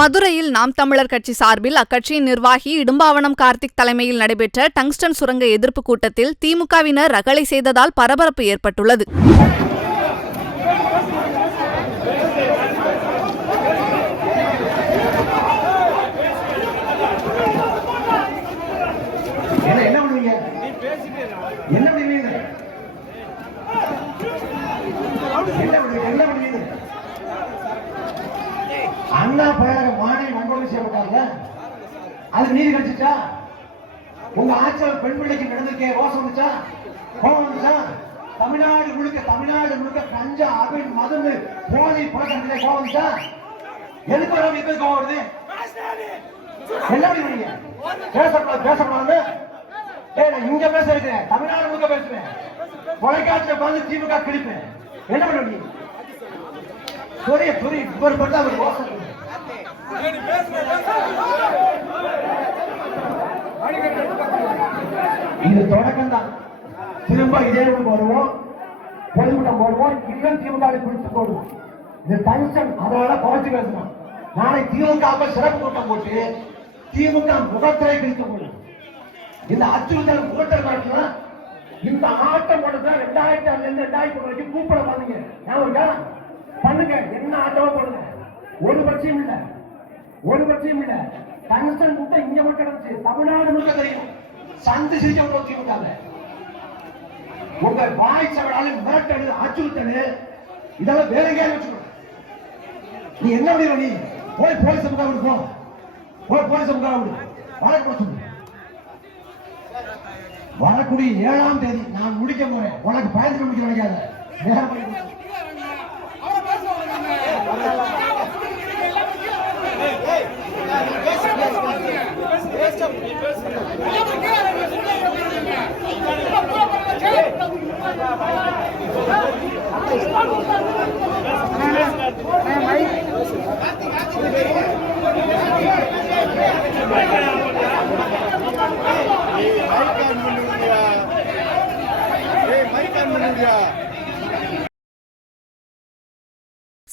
மதுரையில் நாம் தமிழர் கட்சி சார்பில் அக்கட்சியின் நிர்வாகி இடும்பாவனம் கார்த்திக் தலைமையில் நடைபெற்ற டங்ஸ்டன் சுரங்க எதிர்ப்பு கூட்டத்தில் திமுகவினர் ரகளை செய்ததால் பரபரப்பு ஏற்பட்டுள்ளது. என்ன பண்ணுவீங்க என்ன பண்ணுவீங்க என்ன பண்ணுவீங்க அண்ணா பயிர மாணி மண்பொழி செய்யப்பட்டாங்க அது நீதி கிடைச்சிச்சா? உங்க ஆட்சியில் பெண் பிள்ளைக்கு நடந்திருக்கே ரோசம் வந்துச்சா? கோவம் வந்துச்சா? தமிழ்நாடு முழுக்க தமிழ்நாடு முழுக்க கஞ்சா அபின் மதுன்னு போலி புழக்கத்திலே கோவம் வந்துச்சா? எதுக்கு வரும் எதுக்கு கோவம் வருது? என்ன பண்ணுவீங்க பேசக்கூடாது பேசக்கூடாது ஏய் நான் இங்க பேச இருக்கிறேன் தமிழ்நாடு முழுக்க பேசுவேன். தொலைக்காட்சியில பார்த்து திமுக கிழிப்பேன். என்ன பண்ண முடியும் புரிய புரிய இவர் மட்டும் அவர் மோசம் இது தொடக்கம் தான். திரும்ப இதே வருவோம். பொதுக்கூட்டம் போடுவோம். இன்னும் திமுக பிடிச்சு போடுவோம். இது டென்ஷன் அதனால குறைச்சு பேசணும். நாளை திமுக சிறப்பு கூட்டம் போட்டு திமுக முகத்திரை கிழித்து முடியும் இந்த அச்சுறுத்தல் முகத்திரை காட்டலாம் இந்த ஆட்டம் போடுறதா ரெண்டாயிரத்தி அதுல இருந்து ரெண்டாயிரத்தி ஒண்ணு வரைக்கும் கூப்பிட பாருங்க ஞாபகம் பண்ணுங்க. என்ன ஆட்டமா பண்ணுங்க. ஒரு பட்சியும் இல்ல. ஒரு பட்சியும் இல்ல. டங்ஸ்டன் முட்டை இங்க மட்டும் கிடந்துச்சு. தமிழ்நாடு மட்டும் தெரியும். சந்து சிரிக்க விட்டு திமுக உங்க வாய் சவடால மிரட்டல் அச்சுறுத்தல் இதெல்லாம் வேற எங்கேயா வச்சுக்கணும். நீ என்ன முடியும் நீ? போய் போலீஸ் முகாம் போ. போய் போலீஸ் முகாம் வழக்கு போட வரக்கூடிய ஏழாம் தேதி நான் முடிக்க போறேன் உனக்கு பயந்து முடிக்க நினைக்காத நேரம்